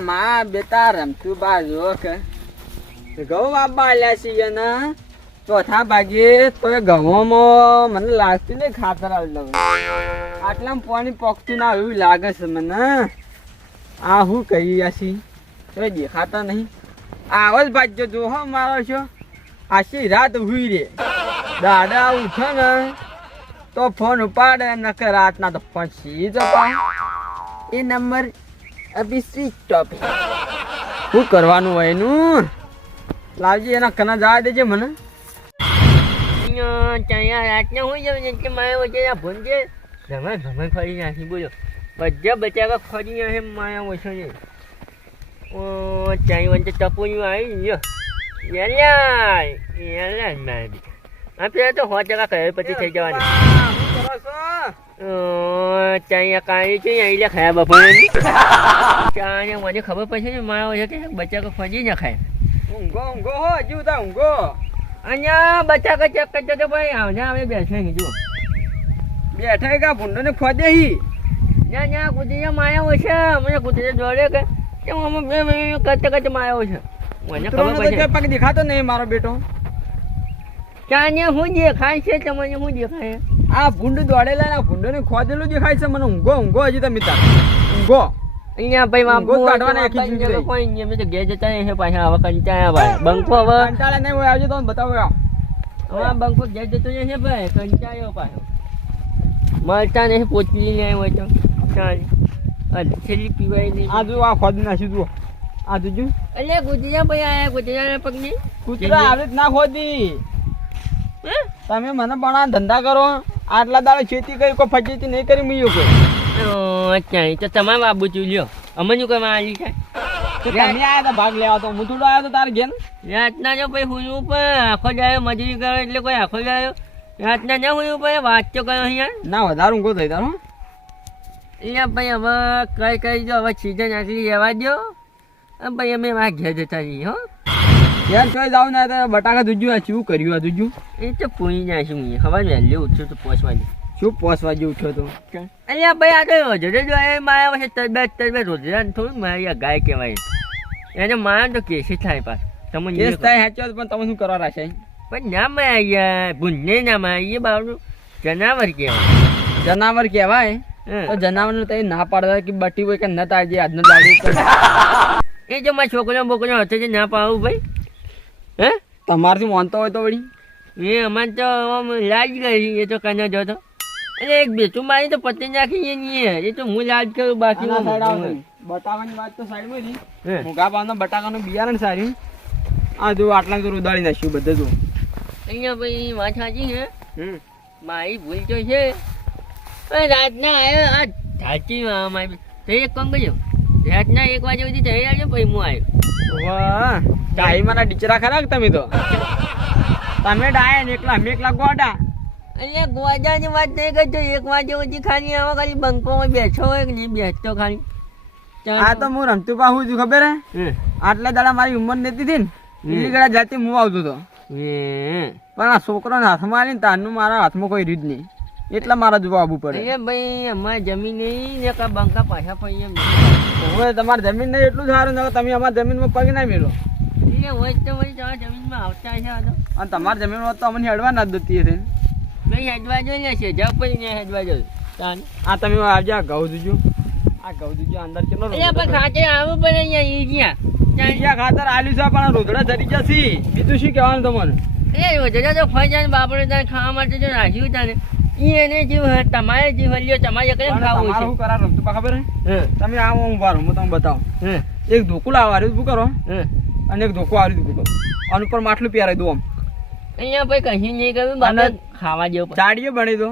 માં બેટા રમતું બાજુ કે ઘઉં બાપા આલ્યા છીએ ને ચોથા ભાગે તો એ ઘઉંમાં મને લાગતું નહીં ખાતર આવેલું આટલામાં પાણી પોકતું ના એવું લાગે છે મને આ હું કહી આશી તો દેખાતા નહીં આવો જ ભાગ્ય જો હો મારો છો આશી રાત હુઈ રે દાદા ઉઠે ને તો ફોન ઉપાડે નકર રાતના તો પછી જ એ નંબર અભી સ્વિચ ઓફ શું કરવાનું હોય એનું લાવજી એના કના જવા દેજે મને રાતના હોય જાય કે મારે વચ્ચે ભૂંજે ઘરમાં ઘરમાં ફરી નાખી બોલો બધા બચારા ફરી નાખે માયા ઓછો ને ચાઈ વંચે ટપોયું આવી ગયો મારી આપણે તો 100% કહે પછી થઈ જવાની ચાઈ કાઢી છે એટલે ખાયા બપોરે ચાને મને ખબર પડશે ને મારા ઓછો કે બચારો ફરી ના ખાય ઊંઘો ઊંઘો હો જીવતા ઊંઘો અહીંયા બચા ચેક કરજો તો ભાઈ આવને આવે બેસે જો બેઠા કા ભૂંડો ને ખોદે હી ના ના કુદીયા માયા ઓછા મને કુદીયા જોડે કે હું કરતે માયા ઓછા મને ખબર પડશે પગ દેખાતો નહીં મારો બેટો ચાને હું દેખાય છે તમને હું દેખાય આ ભૂંડ દોડેલા ને ભૂંડો ને ખોદેલું દેખાય છે મને ઊંઘો ઊંઘો હજી તમે ઊંઘો અહીંયા ભાઈ ઊંઘો કાઢવાના આખી જિંદગી કોઈ નહીં અમે તો ઘેર જતા રહે પાછા હવે કંટાળ્યા ભાઈ બંકો હવે કંટાળા નહીં હોય આવજો તો બતાવો હવે બંકો ઘેર જતો રહે ભાઈ કંટાળ્યો પાછો મળતા નહીં પોચલી નહીં હોય તો ચાલ છેલ્લી પીવાય નહીં આ જો આ ખોદી નાખ્યું જુઓ આ જોજો એટલે ગુજિયા ભાઈ આયા ગુજિયા પગની કૂતરા આવી જ ના ખોદી તમે મને પણ ધંધા કરો આટલા દાડે ખેતી કરી કોઈ ફજીતી નહીં કરી મીયો કોઈ અચ્છા તો તમારે બાબુ ચૂલ્યો અમને કોઈ મારી છે તમે આયા તો ભાગ લેવા તો હું થોડો આવ્યો તો તારે ઘેર રાતના જો ભાઈ હું ઉપર આખો જાય મજૂરી કરો એટલે કોઈ આખો જાય રાતના ના હું ઉપર વાત તો કરો અહીંયા ના વધારે ઊંઘો થઈ તારો એટલે ભાઈ હવે કઈ જો હવે સીઝન આટલી રહેવા દો ભાઈ અમે મારા ઘેર જતા રહીએ હો ઘેર ચોઈ જાવ ને તો બટાકા દૂજ્યું આ શું કર્યું આ દૂજ્યું એ તો પૂરી નાખ્યું હું ખબર વહેલી ઉઠ્યો તો પોસવાની શું પોસવા જેવું ઉઠ્યો તો અલ્યા ભાઈ આ તો રોજડે જો મારા પાસે તરબેટ રોજડા થોડું મારી આ ગાય કહેવાય એને મારા તો કેસી થાય પાછું તમને કેસ થાય હેચો પણ તમે શું કરવા રાખે પણ ના માયા ભૂંડને ના માયા એ બાવનું જનાવર કહેવાય જનાવર કહેવાય તો જનાવર નું તો ના પાડતા કે બટી હોય કે ન તાજે આજનો દાડી એ જો મારા છોકરો બોકરો હતો જે ના પાડું ભાઈ હે તમારથી માનતો હોય તો વળી એ અમારે તો લાજ કરી એ તો કનો જોતો અરે એક બેચું મારી તો પતી નાખી નહીં એ તો હું લાજ કરું બાકી બટાકાની વાત તો સાઈડમાં હતી મુગા પાવના બટાકાનું બિયારણ સાર્યું આ જો આટલા તો ઉદાડી નાખ્યું બધે તો અહીંયા ભાઈ વાત સાચી છે મારી ભૂલ તો છે રાતના આવ્યો આ સાચી મારી તો એક કામ કરજો રાતના 1 વાગે સુધી થઈ આવજો પછી હું આવ્યો વાહ ડાઈ મારા ડીચરા ખરા તમે તો તમે ડાયા ને એકલા અમે એકલા ગોડા અહીંયા ગોજાની વાત નહીં કરજો 1 વાગે સુધી ખાલી આવા ખાલી બંકોમાં બેઠો હોય કે નહીં બેસતો ખાલી આ તો હું રમતું પાહું છું ખબર હે આટલા દાડા મારી ઉંમર નથી થી ને એટલી ગળા જાતે હું આવતો હતો પણ આ છોકરાને હાથમાં આવીને તારનું મારા હાથમાં કોઈ રીત નહીં એટલા મારા જોવા આવવું પડે એ ભાઈ અમારે જમીન નહીં ને કા બંકા પાછા પડી એમ હવે તમારે જમીન નહીં એટલું સારું ને તમે અમારી જમીનમાં પગ ના મેળો એ હોય તો વળી તમારા જમીનમાં આવતા છે આ તો અને તમારી જમીનમાં તો અમને હેડવા ના જ દતી હશે ભાઈ હેડવા જોઈએ છે જબ પછી ને હેડવા જોઈએ આ તમે આવજો આ ઘઉં દીજો આ ઘઉં દીજો અંદર કેટલો પણ ખાતે આવવું પડે અહીંયા ઈજિયા ખાતર આલ્યું છે પણ રોધડા ચડી જશે બીજું શું કહેવાનું તમારે એ રોજડા તો ખાઈ જાય બાપડે ત્યાં ખાવા માટે જો રાખ્યું તાને એને જીવ તમારે જીવ હલ્યો તમારે કઈ ખાવું છે શું કરા રમતું ખબર હે તમે આવો હું બાર હું તમને બતાવું એક ધોકું લાવવા આવ્યું ઊભું કરો અને એક ધોકો આવી ઊભું કરો અને ઉપર માટલું પહેરાવી દો આમ અહીંયા ભાઈ કहीं નહીં કર્યું બાપડે ખાવા જેવું ચાડીઓ બની દો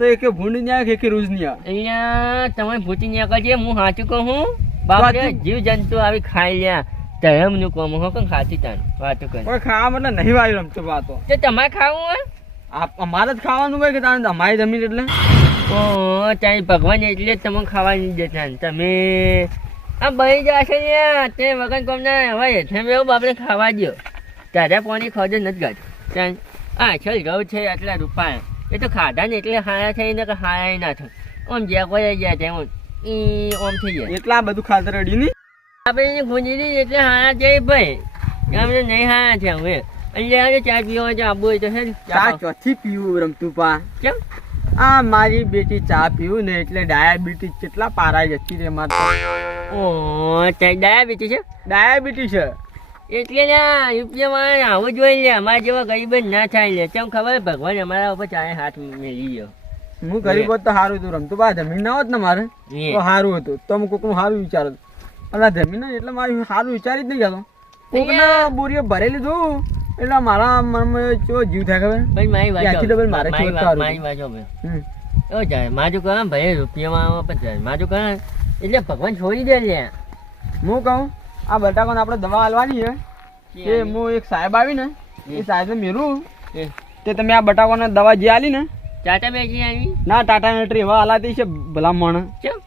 તો એક ભૂંડ નહીં આવે કે રોજ નહીં આવે અહીંયા તમે ભૂતી નહીં કરજે હું સાચું કહું બાપડે જીવ જંતુ આવી ખાઈ લ્યા તહેમ નું કોમ હો કઈ ખાતી તાન વાતો કરી કોઈ ખાવા મતલબ નહીં વાયું રમતો વાતો તો તમારે ખાવું હોય અમારે જ ખાવાનું હોય કે તારે અમારી જમીન એટલે ઓ ત્યાં ભગવાન એટલે જ તમે ખાવા નહીં દેતા તમે આ બની જશે ને તે વગર કોમને હવે એટલે એવું બાપડે ખાવા દો તારા પાણી ખોજે નથી ગાતું ત્યાં હા ચલ ઘઉં છે આટલા રૂપિયા એ તો ખાધા ને એટલે હાયા થઈને કે હાયા ના થાય આમ જ્યાં કોઈ ગયા ત્યાં ઓમ થઈ જાય એટલા બધું ખાતર અડી નહીં આપણે ખોજી દીધી એટલે હારા છે ભાઈ આપણે નહીં હારા છે હવે એટલે આજે ચા પીવો હોય તો આબુ હોય તો છે ને ચા ચોથી પીવું રમતું પા કેમ આ મારી બેટી ચા પીવું ને એટલે ડાયાબિટીસ કેટલા પારા જતી રે મારે ઓ ડાયાબિટીસ છે ડાયાબિટીસ છે એટલે ના યુપીમાં આવું જોઈ લે અમારા જેવા ગરીબ જ ના થાય લે કેમ ખબર ભગવાન અમારા ઉપર ચારે હાથ મેળવી ગયો હું ગરીબ હોત તો સારું હતું રમતું બા જમીન ના હોત ને મારે તો સારું હતું તો હું કોકનું સારું વિચારત અને જમીન એટલે મારે સારું વિચારી જ નહીં જતો કોકના બોરીઓ ભરેલી જોઉં એટલે મારા મનમાં કેવો જીવ થાય ખબર ભાઈ મારી વાત ત્યાંથી ડબલ મારે કેવું સારું મારી વાત એવો જાય માજુ કરે ભાઈ રૂપિયામાં પણ જાય માજુ કરે એટલે ભગવાન છોડી દે લે હું કહું આ બટાકાને આપણે દવા આલવાની છે કે હું એક સાહેબ આવી ને એ સાહેબને મેલું તે તમે આ બટાકાને દવા જે આલી ને ચાટા બેસી આવી ના ટાટા નેટરી એવા આલાતી છે ભલા મણ કેમ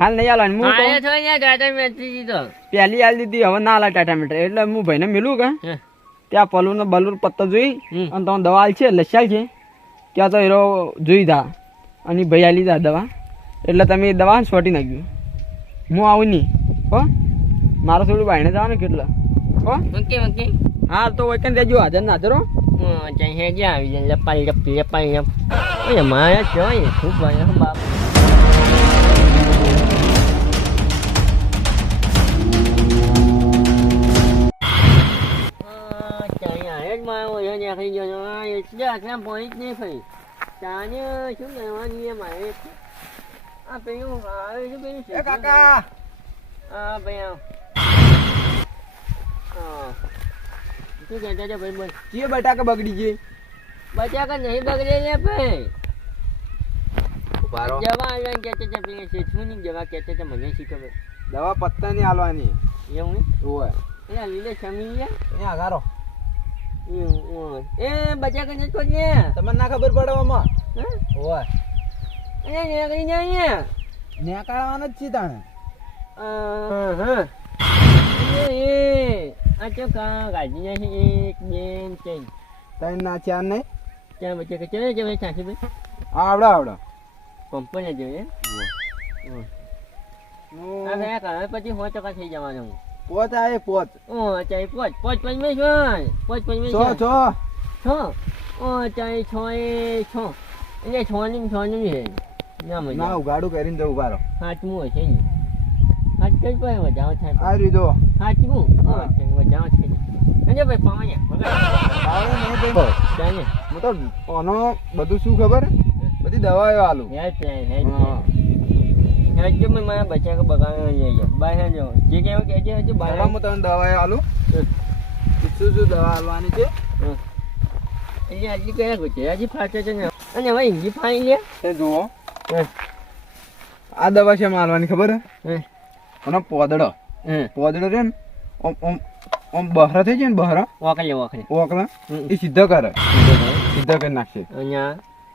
હાલ નહીં આલવાની હું કહું આયા થોડી ને ચાટા બેસી દીધો પહેલી આલી દીધી હવે ના આલા ટાટા મીટર એટલે હું ભાઈને મેલું કે ત્યાં પલું ને બલુર પત્તો જોઈ અને તમે દવા આલ છે લસ્યાલ છે ત્યાં તો એરો જોઈ દા અને ભાઈ આલી દા દવા એટલે તમે દવા છોટી નાખ્યું હું આવું નહીં હો મારે થોડું બાઈને જવાનું કેટલા હો ઓકે ઓકે હા તો વચન દેજો હાજર ના હાજર હો ચાઈ હે ગયા આવી જાય લપાઈ ઓય મારા જોઈ ખૂબ ભાઈ બાપ એટલે આટલા પોઈન્ટ નહીં ભાઈ ચાને શું કરવાની મારે આ પેલું આવે છે પેલું કાકા હા ભાઈ આવ શું કહેતા હતા ભાઈ બોલ કે બટાકા બગડી ગઈ બટાકા નહીં બગડે લે ભાઈ ઉભારો દવા આલવાની કહેતા હતા પેલી શેઠુની દવા કહેતા હતા મને શી ખબર દવા પત્તા ની આલવાની એવું ઓય એ લીલે સમી ગયા અહીંયા આગારો એ બટાકા નથી તો ને તમને ના ખબર પડે આમાં ઓય એ નીકળી જાય નેકાળવાના જ છે તાણે હા આ તો ગાડી નથી એક બે ત્રણ ત્રણ ના ચાર નહીં ચાર બટાકા ચલે છે ભાઈ સાસી ભાઈ આવડો આવડો પંપો ને જોઈએ આ ગયા કાલે પછી 100% થઈ જવાનું પોચ આવે પોચ ચાઈ પોચ મેં જોઈ પોચ મેં છો છો ચાઈ એટલે છ ની છે ના મજા ના ઉગાડું કરીને જવું બારો હાથમું હોય છે ને હાથ કઈ પાસે વધારો થાય આ રીધો હાથમું વધારો છે અને ભાઈ પાવાને હું તો આનો બધું શું ખબર બધી દવાઓ આલું મારા બચ્ચા બગાડવા લઈ જાય બહાર જો જે કહેવું કે છે હજુ બહાર હું તમને દવાઓ આલું શું શું દવા આલવાની છે એટલે હજી કયા ગુજરાતી ફાટે છે ને અને હવે હિન્દી ફાઈ લે એ જુઓ આ દવા છે મારવાની ખબર હે અને પોદડો રે ને ઓમ બહરા થઈ જાય ને બહરા ઓકલા એ સીધો કરે સીધો કરી નાખશે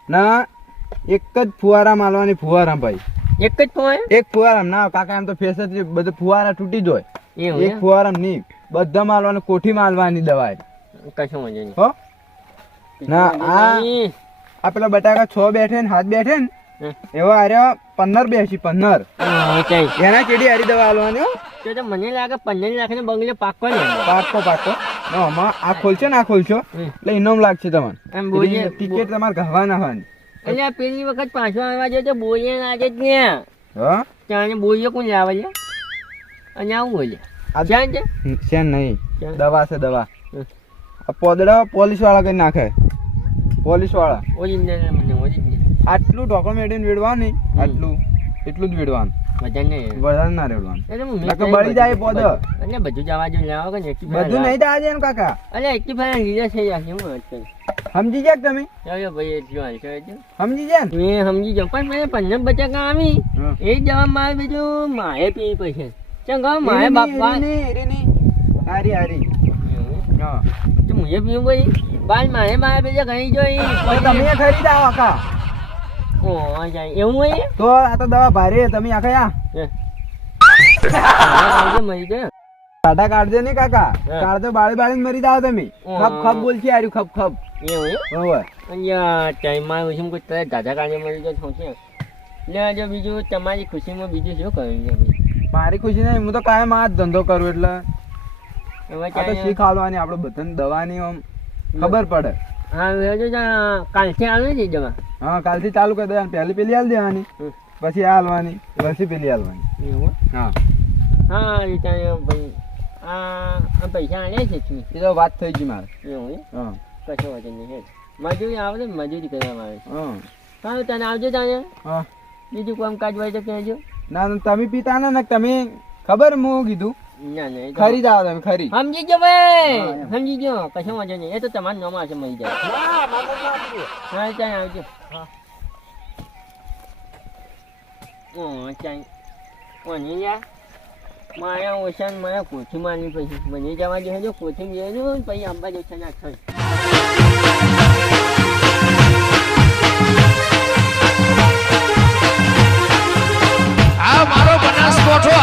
ના એક જ ફુવારા મારવાની ફુવારા ભાઈ એક જ ફોય એક ફુવારા ના કાકા એમ તો ફેસ જ બધું ફુવારા તૂટી જાય એક ફુવારા નહીં બધા મારવાની કોઠી મારવાની દવા કશું મજા નહીં હો ના આ પેલા બટાકા 6 બેઠે ને 7 બેઠે ને એવા આર્યા 15 બેસી 15 એના કેડી હારી દવા આલવાની તો મને લાગે 15 લાખ ને બંગલે પાકો ને પાકો આમાં આ ખોલશો ને આ ખોલશો એટલે ઇનામ લાગશે તમને ટિકિટ તમારે ઘવા નાખવાની એટલે પેલી વખત પાછો આવવા જોઈએ તો બોલીએ લાગે જ ને હા ત્યાં બોલીએ કોણ લાવે છે અને આવું બોલે ક્યાં છે શેન નહીં દવા છે દવા આ પોદડા પોલીસ વાળા કઈ નાખે પોલીસ વાળા આટલું ડોક્યુમેન્ટ વેડવાનું નહીં આટલું એટલું જ વેડવાનું વધારે ના રેડવાનું બળી જાય પોદ એટલે બધું જવા જો લાવો કે બધું નહીં જવા દે કાકા અરે એટલી ફાઈન લીધા થઈ જશે હું વાત કરું સમજી જાય તમે ચાલો ભાઈ એટલું હાલ સમજી જાય મેં સમજી જાઉં પણ મેં 15 બટાકા આવી એ જવા મારે બીજું મારે પી પૈસે ચંગા મારે બાપા હારી હા તો મુજે પીવું ભાઈ બાલ મારે બીજા ઘણી જોઈ તમે ખરીદા આખા ઓ જાય એવું હોય તો આ તો દવા ભારે તમે આખા મરી ગયો કાઢા કાઢજો ને કાકા કાઢતો બાળી મરી જાવ તમે ખપ બોલছি આર્યું ખપ એવું હોવે અહીંયા ટાઈમમાં શું કોઈ તારે દાદા કાઢે મરી જાય છો લે જો બીજું તમારી ખુશીમાં બીજું શું કર્યું છે ભાઈ મારી ખુશી નહીં, હું તો કાયમ આ જ ધંધો કરું એટલે હવે આ તો ચાય શીખ આલવાની આપણે બધાને દવાની આમ ખબર પડે. હા હવે તો કાલથી આવે ને જમા હા કાલથી ચાલુ કરી દેવાની. પહેલી પેલી હાલ દેવાની, પછી આ હાલવાની, પછી પેલી હાલવાની. એવું હા હા એ ચાય ભાઈ આ પૈસા આલ્યા છે તું એ તો વાત થઈ ગઈ મારે. એવું એમ? હા કશો વાંધો નહીં હેડ મજૂરી આવે ને મજૂરી કરવામાં આવે છે હા સારું તને આવજો ત્યાં હા. બીજું કામ કાજ હોય તો કહેજો ના ના, તમે પીતા ને તમે ખબર હું કીધું ના ના એ તો- ખરી જાવ તમે ખરી. સમજી ગયો ભાઈ સમજી ગયો કશો વાંધો નહીં એ તો તમારું નામ હશે મળી જાય હા ત્યાં આવજો ત્યાં કોની યાર મારા ઓછા મારા કોઠી મારવી પછી બની જવા દે જો કોઠી મેળવ્યું પછી અંબા ઓછા નાખો આ મારો બનાસકોઠો